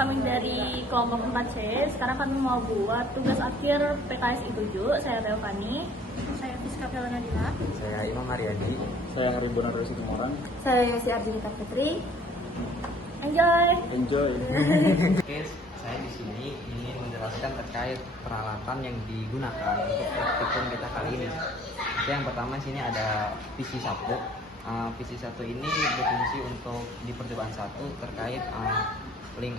kami dari kelompok 4C. Sekarang kami mau buat tugas akhir PKSI 7. Saya Teofani. Saya Fiska Pelanadila. Saya Imam Mariadi. Saya Rimbunan dari Situmorang. Saya Yesi Arjunita Putri. Enjoy! Enjoy. Oke, saya di sini ingin menjelaskan terkait peralatan yang digunakan untuk praktikum kita kali ini. Oke, yang pertama di sini ada PC1. PC1 ini berfungsi untuk di percobaan 1 terkait link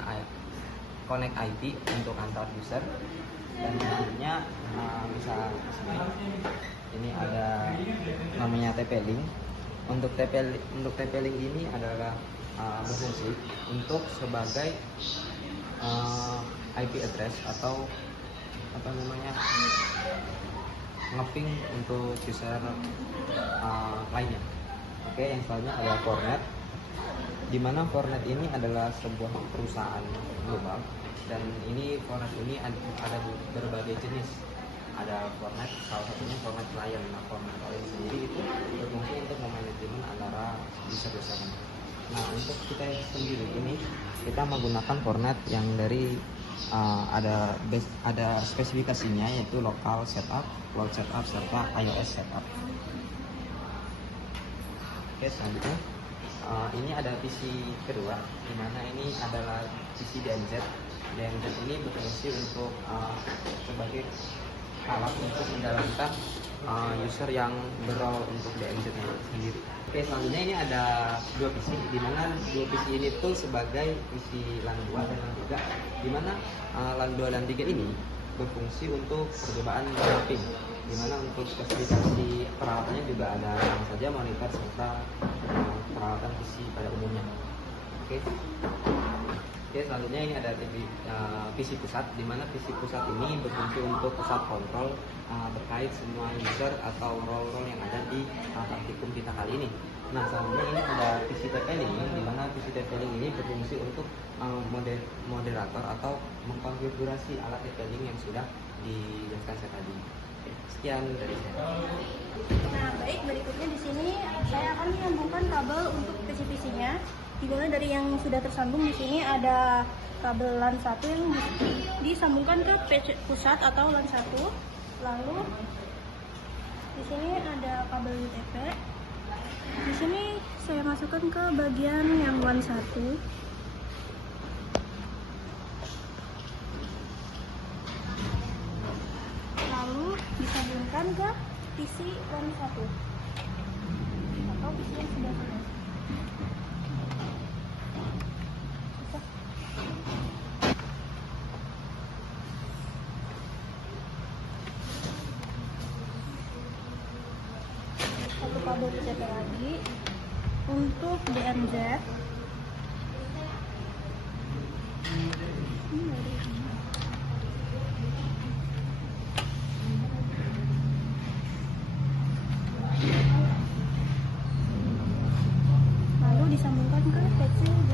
connect IP untuk antar user, dan selanjutnya bisa ini ada namanya TP-Link. Untuk TP-Link ini adalah berfungsi untuk sebagai IP address atau apa namanya ngeping untuk user lainnya. Oke, yang selanjutnya adalah Fornet, di mana Fornet ini adalah sebuah perusahaan global, dan ini Fornet ini ada berbagai jenis. Ada Fornet, salah satunya Fornet Client. Nah, Fornet Client sendiri itu berfungsi untuk memanajemen antara user-user. Nah, untuk kita sendiri ini kita menggunakan Fornet yang dari ada spesifikasinya, yaitu local setup, cloud setup, serta iOS setup. Oke, selanjutnya ini ada PC kedua, di mana ini adalah PC DMZ. DMZ ini berfungsi untuk sebagai alat untuk menjalankan user yang berrole untuk DMZ sendiri. Oke, selanjutnya ini ada dua PC, di mana dua PC ini tuh sebagai PC LAN 2 dan LAN 3, di mana LAN 2 dan 3 ini berfungsi untuk percobaan mapping, di mana untuk spesifikasi peralatannya juga ada yang saja monitor serta peralatan PC pada umumnya. Oke, selanjutnya ini ada PC pusat, di mana PC pusat ini berfungsi untuk pusat kontrol berkait semua user atau role-role yang ada di praktikum kita kali ini. Nah, selanjutnya ini ada PC TP-Link, di mana PC TP-Link ini berfungsi untuk moderator atau mengkonfigurasi alat TP-Link yang sudah dijelaskan saya tadi. Oke, sekian dari saya. Nah, baik, berikutnya di sini saya akan menyambungkan kabel untuk PC-PC-nya. Di mana dari yang sudah tersambung di sini ada kabel LAN 1 yang disambungkan ke PC pusat atau LAN 1. Lalu di sini ada kabel UTP. Di sini saya masukkan ke bagian yang LAN 1. Lalu disambungkan ke PC LAN 1 atau PC yang sudah ada. Satu kabel UTP lagi untuk DMZ. Lalu disambungkan ke PC DMZ.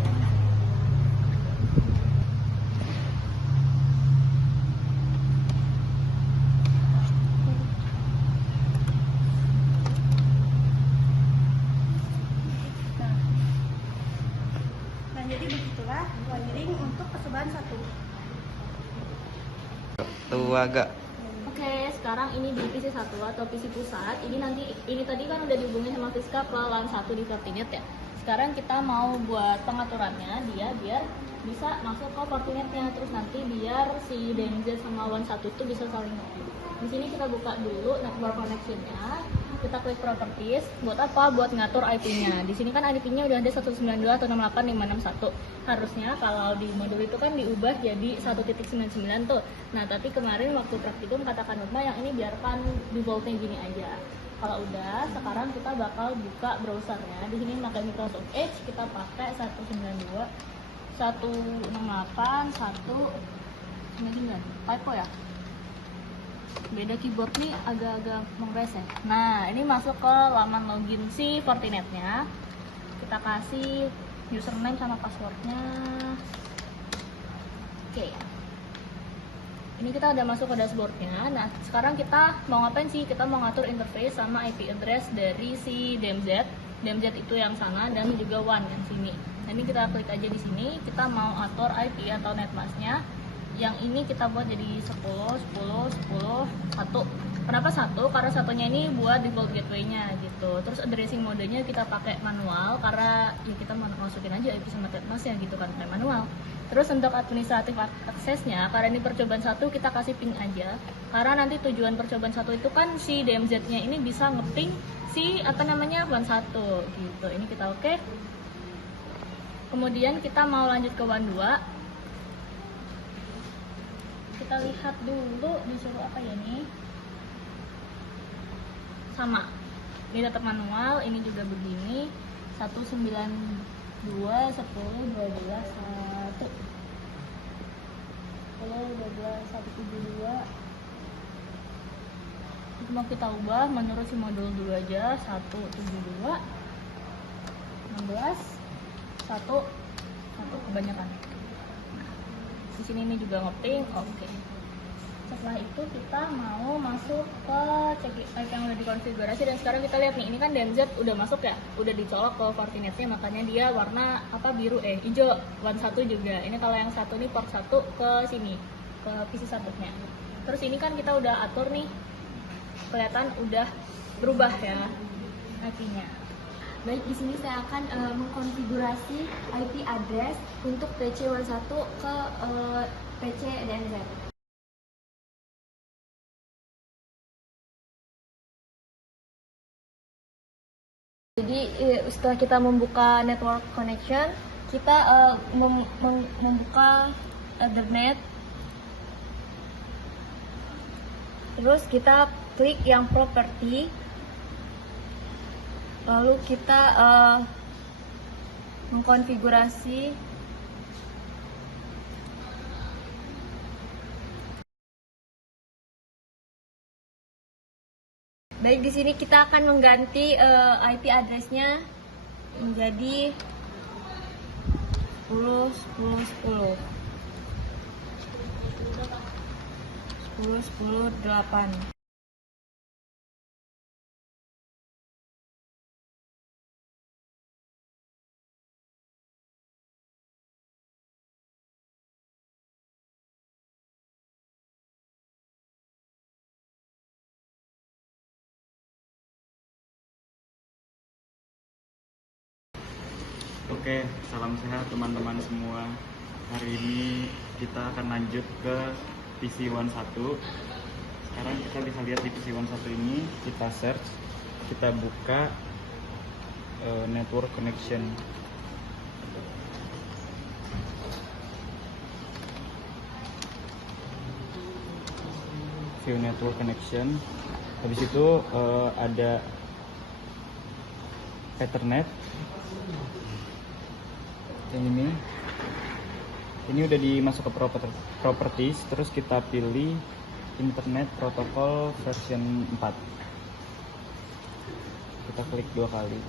Jadi begitulah wiring untuk percobaan 1. Tuh agak. Oke, sekarang ini di PC 1 atau PC pusat. Ini tadi kan udah dihubungin sama Fiska ke LAN 1 di Fortinet ya. Sekarang kita mau buat pengaturannya dia biar bisa masuk ke Fortinetnya, terus nanti biar si DMZ sama LAN 1 itu bisa saling ngopi. Di sini kita buka dulu network connection-nya. Kita klik properties. Buat apa? Buat ngatur IP-nya. Di sini kan IP-nya udah ada 192.168.561. Harusnya kalau di modul itu kan diubah jadi 1.99 tuh. Nah, tapi kemarin waktu praktikum katakan Nurma yang ini biarkan defaultnya gini aja. Kalau udah, sekarang kita bakal buka browsernya. Di sini pakai Microsoft Edge, kita pakai 192.168.199. Typo ya? Beda keyboard nih agak-agak mengresek. Nah, ini masuk ke laman login si Fortinetnya. Kita kasih username sama passwordnya. Oke. Ini kita udah masuk ke dashboardnya. Nah, sekarang kita mau ngapain sih? Kita mau ngatur interface sama IP address dari si DMZ. DMZ itu yang sana dan juga WAN yang sini. Nah, ini kita klik aja di sini, kita mau atur IP atau netmasknya. Yang ini kita buat jadi 10, 10, 10, 1. Kenapa 1? Karena satunya ini buat default gateway-nya gitu. Terus addressing modenya kita pakai manual karena ya kita masukin aja IP sama netmasknya gitu kan, pakai manual. Terus untuk administratif aksesnya, karena ini percobaan 1 kita kasih ping aja. Karena nanti tujuan percobaan 1 itu kan si DMZ-nya ini bisa nge-ping si WAN 1 gitu. Ini kita oke. Kemudian kita mau lanjut ke WAN 2. Kita lihat dulu disuruh apa ya nih. Sama, ini tetap manual, ini juga begini. 192 10 12 1 10 12 172. Itu mau kita ubah menurut si modul dulu aja. 172 16 1 kebanyakan. Di sini ini juga ngeping, oke. Setelah itu kita mau masuk ke cek yang udah dikonfigurasi dan sekarang kita lihat nih, ini kan DMZ udah masuk ya, udah dicolok ke Fortinetnya, makanya dia warna apa biru hijau. WAN 1 juga. Ini kalau yang satu nih port 1 ke sini, ke PC 1-nya. Terus ini kan kita udah atur nih, kelihatan udah berubah ya IP-nya. Baik, di sini saya akan mengkonfigurasi IP address untuk PC WAN 1 ke PC DMZ. Jadi setelah kita membuka network connection, kita membuka Ethernet. Terus kita klik yang property. Lalu kita mengkonfigurasi baik, di sini kita akan mengganti IP address-nya menjadi 10 10 10 10 10 8. Oke, salam sehat teman-teman semua. Hari ini kita akan lanjut ke PC WAN 1. Sekarang kita bisa lihat di PC WAN 1 ini, kita search, kita buka network connection. View network connection. Habis itu ada Ethernet. Yang ini udah dimasuk ke properties, terus kita pilih internet protocol version 4. Kita klik 2 kali.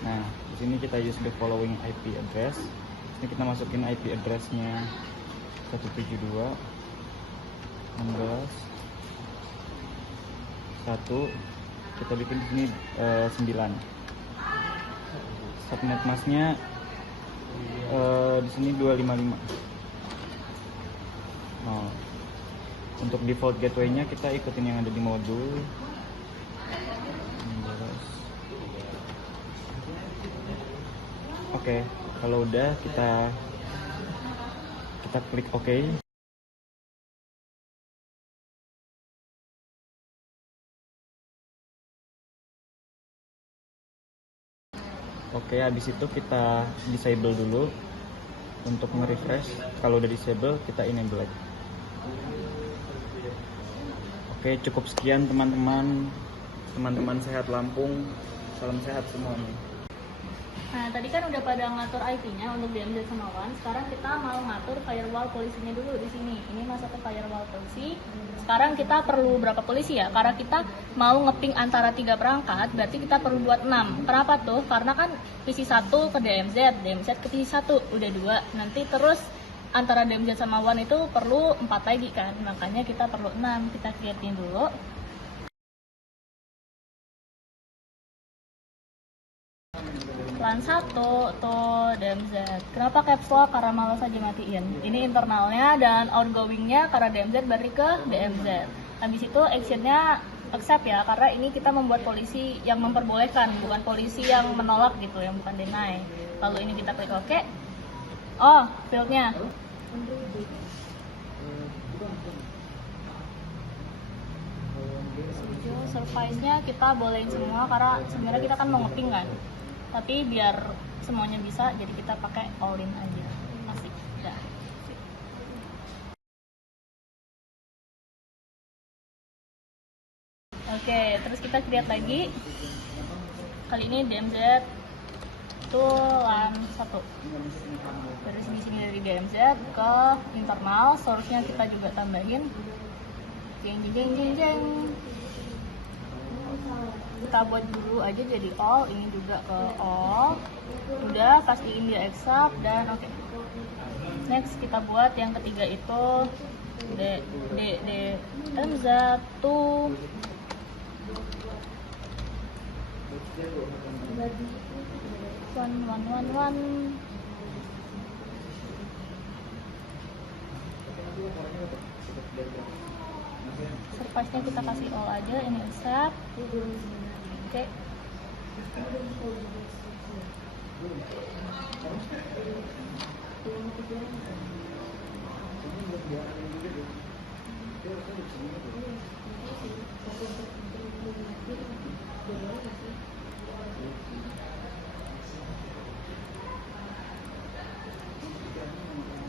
Nah, di sini kita use the following IP address. Ini kita masukin IP addressnya 172 16 1. Kita bikin sini 9. Subnet masknya di sini 255. Oh. Untuk default gateway-nya kita ikutin yang ada di modul. Oke, kalau udah kita klik OK. Oke, habis itu kita disable dulu untuk nge-refresh. Kalau udah disable, kita enable lagi. Oke, cukup sekian teman-teman. Teman-teman sehat Lampung. Salam sehat semuanya. Nah, tadi kan udah pada ngatur IP-nya untuk DMZ sama WAN. Sekarang kita mau ngatur firewall polisinya dulu di sini. Ini masuk ke firewall polisi. Sekarang kita perlu berapa polisi ya? Karena kita mau ngeping antara 3 perangkat, berarti kita perlu buat 6. Kenapa tuh? Karena kan PC 1 ke DMZ, DMZ ke PC 1 udah 2. Nanti terus antara DMZ sama WAN itu perlu 4 lagi kan. Makanya kita perlu 6. Kita create dulu. LAN 1 tuh DMZ. Kenapa caps lock? Karena malas aja matiin. Ini internalnya, dan outgoingnya karena DMZ balik ke DMZ. Habis itu actionnya accept ya, karena ini kita membuat polisi yang memperbolehkan, bukan polisi yang menolak gitu, yang bukan deny. Lalu ini kita klik OK. Oh, fieldnya. Surprise-nya kita bolehin semua karena sebenarnya kita kan mau ngeping kan. Tapi biar semuanya bisa, jadi kita pakai all in aja. Asik. Dah. Oke, terus kita create lagi. Kali ini DMZ itu LAN 1. Dari sini dari DMZ ke internal, source-nya kita juga tambahin. Jeng jeng jeng jeng. Kita buat dulu aja jadi all, ini juga ke all. Udah, pastiin dia accept dan oke. Next kita buat yang ketiga itu DMZ1 1. Surprise-nya kita kasih all aja, ini accept. Oke.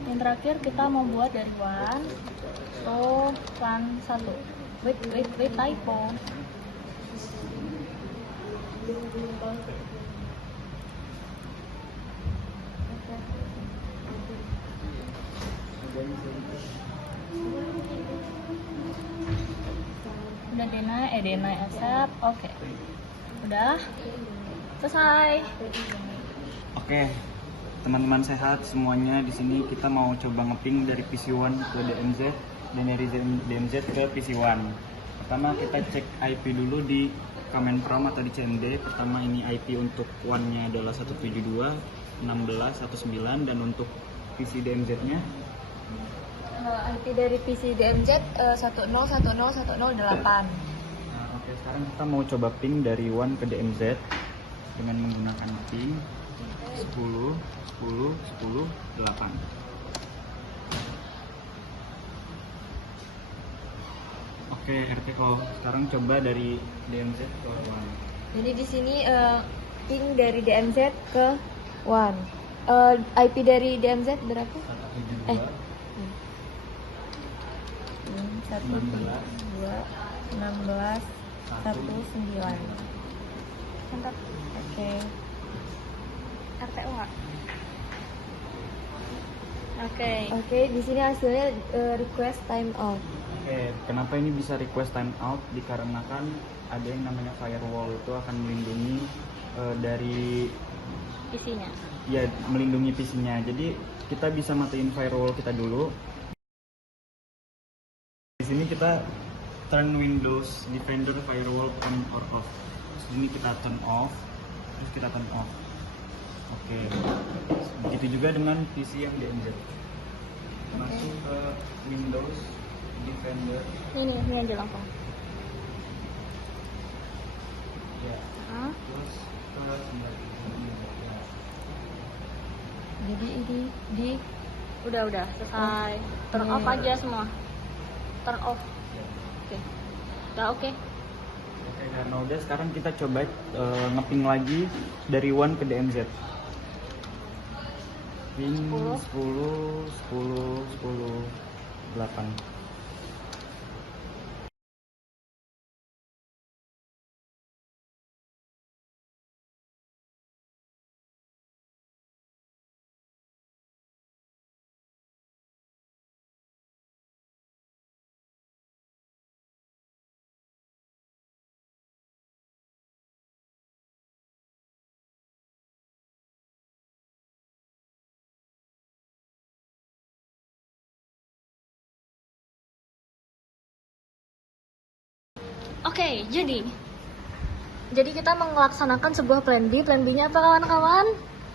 Yang terakhir kita mau buat dari LAN to LAN 1. Wait, typo. Udah deny accept. Oke. Udah selesai. Oke, teman-teman sehat semuanya. Di sini kita mau coba ngeping dari PC1 ke DMZ dan dari DMZ ke PC1. Pertama kita cek IP dulu di Command Prompt atau di CMD. Pertama ini IP untuk WAN-nya adalah 172.16.19 dan untuk PC DMZ-nya IP dari PC DMZ 10101008. Oke, sekarang kita mau coba ping dari WAN ke DMZ dengan menggunakan ping 10 10 10 8. Oke, RTCO. Sekarang coba dari DMZ ke WAN. Jadi di sini ping dari DMZ ke WAN. IP dari DMZ berapa? 1 2 16 19. Mantap. Oke. RTO nggak? Oke, di sini hasilnya request timeout. Oke, kenapa ini bisa request timeout? Dikarenakan ada yang namanya firewall, itu akan melindungi dari PC-nya. ya melindungi PC-nya. Jadi kita bisa matiin firewall kita dulu. Di sini kita turn Windows Defender firewall on or off. Di sini kita turn off, terus kita turn off. Oke. Begitu juga dengan PC yang DMZ. Masuk ke Windows Defender. Ini aja langsung. Ya. Terus ke Jadi ini di Udah selesai. Turn off aja semua. Turn off. Oke. Udah oke. Oke, karena udah sekarang kita coba ngeping lagi dari WAN ke DMZ. Ping 10 8. Oke, jadi Jadi kita melaksanakan sebuah plan B. Plan B-nya apa kawan-kawan?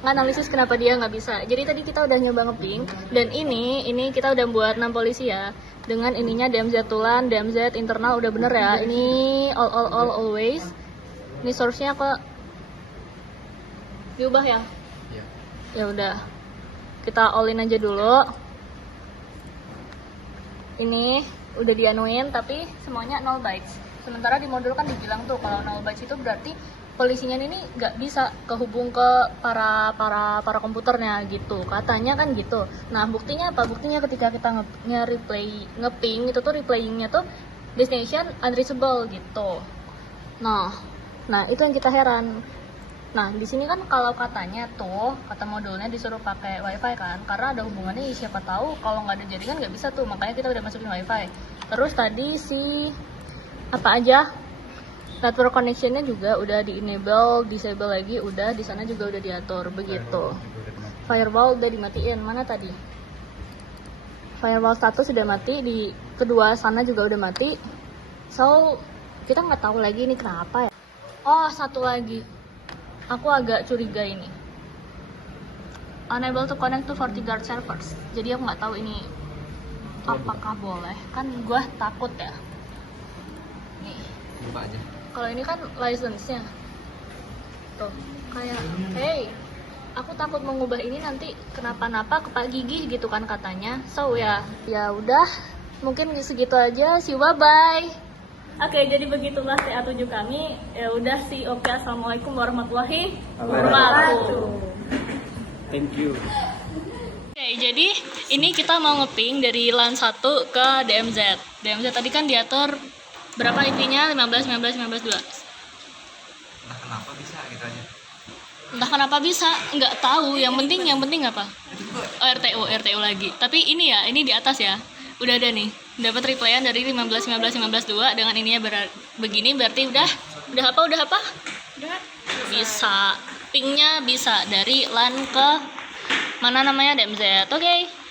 Analisis kenapa dia nggak bisa. Jadi tadi kita udah nyoba ngeping, dan ini kita udah buat 6 polisi ya. Dengan ininya DMZ tulan, DMZ internal udah bener ya. Ini all always. Ini source-nya kok diubah ya? Iya. Ya udah. Kita all in aja dulu. Ini udah dianuin tapi semuanya 0 bytes. Sementara di modul kan dibilang tuh kalau 0 bytes itu berarti polisinya ini nggak bisa kehubung ke para komputernya gitu, katanya kan gitu. Nah buktinya apa? Buktinya ketika kita ngeping itu tuh replayingnya tuh destination unreachable gitu. Nah itu yang kita heran. Nah di sini kan kalau katanya tuh kata modulnya disuruh pakai wifi kan, karena ada hubungannya. Siapa tahu kalau nggak ada jaringan nggak bisa tuh, makanya kita udah masukin wifi. Terus tadi apa aja, network connection-nya juga udah di enable, disable lagi udah, di sana juga udah diatur begitu. Firewall udah dimatiin. Mana tadi? Firewall 1 sudah mati, di kedua sana juga udah mati. So kita nggak tahu lagi ini kenapa ya. Oh satu lagi, aku agak curiga ini. Unable to connect to FortiGuard servers. Jadi aku nggak tahu ini apakah boleh. Kan gue takut ya. Nih. Coba aja. Kalau ini kan license-nya. Tuh, kayak hey, aku takut mengubah ini nanti kenapa-napa ke Pak Gigi gitu kan katanya. So ya udah, mungkin segitu aja. See you, bye-bye. Oke, jadi begitulah TA7 kami. Ya udah sih, oke. Assalamualaikum warahmatullahi wabarakatuh. Thank you. Oke, jadi ini kita mau ngeping dari LAN 1 ke DMZ. DMZ tadi kan diatur berapa IP-nya? 15, 2. Entah kenapa bisa gitu aja. Entah kenapa bisa, nggak tahu. Yang penting apa? Oh, RTU lagi. Tapi ini ya, ini di atas ya. Udah ada nih. Dapat replayan dari 15, 2 dengan ininya begini berarti udah apa? Udah. Bisa. Pingnya bisa dari LAN ke mana namanya DMZ. Oke.